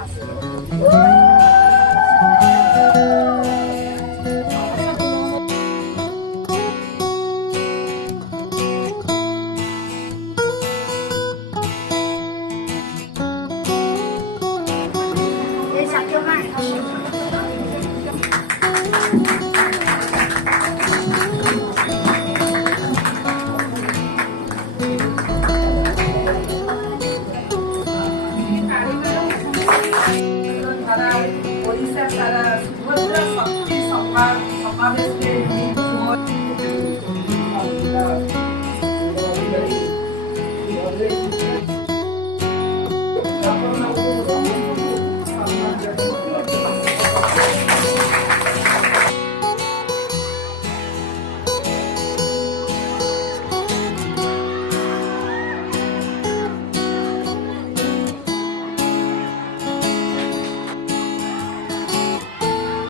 Hãy subscribe cho kênh Ghiền Mì Gõ để không bỏ lỡ